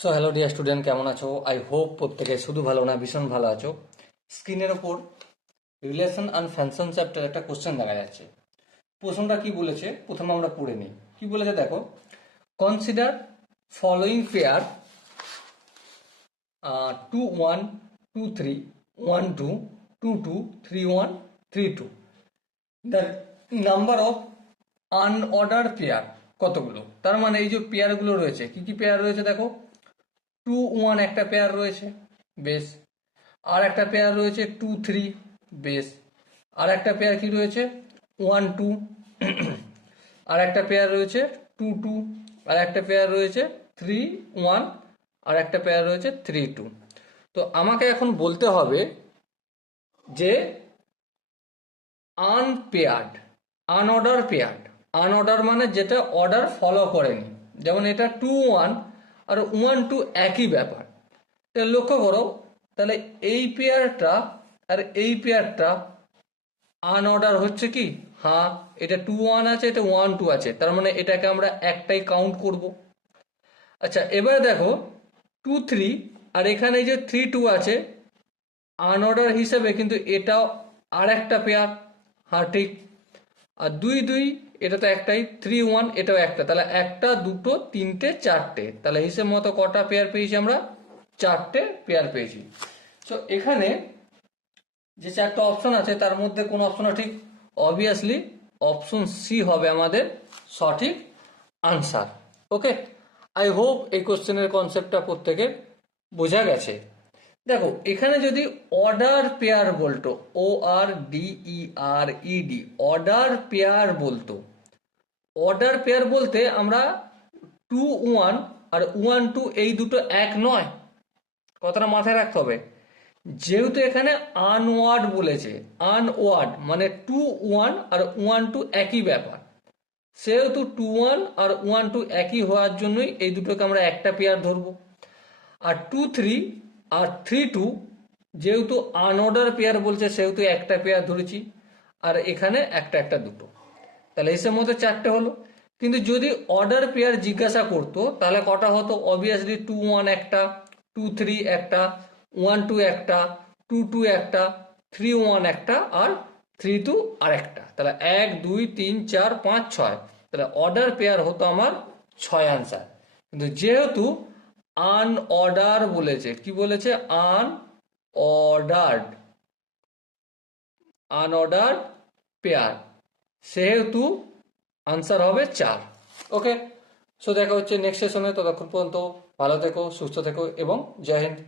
So hello dear student কেমন আছো? I hope প্রত্যেকে শুধু ভালো না, ভীষণ ভালো আছো। স্ক্রিনের ওপর রিলেশন অ্যান্ড ফ্যানশন চ্যাপ্টার একটা কোশ্চেন দেখা যাচ্ছে। প্রশ্নটা কি বলেছে? প্রথমে আমরা পড়ে নিই। কি বলেছে দেখো? Consider following pair two one two three one two two two three one three two the number of unordered pair কতগুলো? তার মানে এই যে পেয়ারগুলো রয়েছে, কি কি পেয়ার রয়েছে দেখো? টু ওয়ান একটা পেয়ার রয়েছে, বেশ। আর একটা পেয়ার রয়েছে টু থ্রি বেশ। আর একটা পেয়ার কি রয়েছে? ওয়ান টু আর একটা পেয়ার রয়েছে টু টু আর একটা পেয়ার রয়েছে থ্রি ওয়ান আর একটা পেয়ার রয়েছে থ্রি টু তো আমাকে এখন বলতে হবে যে আনপেয়ার্ড আনঅর্ডার পেয়ার্ড আনঅর্ডার মানে যেটা অর্ডার ফলো করেনি। যেমন এটা টু ওয়ান আর ওয়ান টু একই ব্যাপার। তাহলে লক্ষ্য করো, তাহলে এই পেয়ারটা আর এই পেয়ারটা আনঅর্ডার হচ্ছে কি? হ্যাঁ এটা টু ওয়ান আছে, এটা ওয়ান টু আছে। তার মানে এটাকে আমরা একটাই কাউন্ট করব। আচ্ছা এবার দেখো টু থ্রি আর এখানে যে থ্রি টু আছে আনঅর্ডার হিসেবে কিন্তু এটাও আর একটা পেয়ার হ্যাঁ ঠিক। আর দুই দুই এটা তো একটাই থ্রি ওয়ান এটাও একটা। তাহলে একটা, দুটো, তিনটে, চারটে। তাহলে হিসেব মতো কটা পেয়ার পেয়েছি আমরা? চারটে পেয়ার পেয়েছি। সো এখানে যে চারটা অপশন আছে, তার মধ্যে কোন অপশন ঠিক? অবভিয়াসলি অপশন সি হবে আমাদের সঠিক আনসার ওকে আই হোপ এই কোশ্চেনের কনসেপ্টটা প্রত্যেকের বোঝা গেছে। দেখো, এখানে যদি অর্ডার পেয়ার বলতো O R D E R E D order pair বলতো অর্ডার পেয়ার বলতে আমরা টু ওয়ান আর ওয়ান টু এই দুটো এক নয় কথাটা মাথায় রাখতে হবে? যেহেতু এখানে আনওয়ার্ড বলেছে আনওয়ার্ড মানে টু ওয়ান আর ওয়ান টু একই ব্যাপার, সেহেতু টু ওয়ান আর ওয়ান টু একই হওয়ার জন্যই এই দুটোকে আমরা একটা পেয়ার ধরবো, আর টু থ্রি আর থ্রি টু যেহেতু আনঅর্ডার পেয়ার বলছে, সেহেতু একটা পেয়ার ধরেছি, আর এখানে একটা একটা দুটো। তাহলে এসের মধ্যে চারটে হলো। কিন্তু যদি অর্ডার পেয়ার জিজ্ঞাসা করতো, তাহলে কটা হতো? অবভিয়াসলি টু ওয়ান একটা টু থ্রি একটা ওয়ান টু একটা টু টু একটা থ্রি ওয়ান একটা, আর থ্রি টু আর একটা। তাহলে এক, দুই, তিন, চার, পাঁচ, ছয়। তাহলে অর্ডার পেয়ার হতো আমার ছয় আনসার কিন্তু যেহেতু আনঅর্ডার বলেছে। কি বলেছে? Unordered unorder pair. সেহেতু আনসার হবে চার। ওকে? সো দেখা হচ্ছে নেক্সট সেশনে। ততক্ষণ পর্যন্ত ভালো থেকো, সুস্থ থেকো এবং জয় হিন্দ।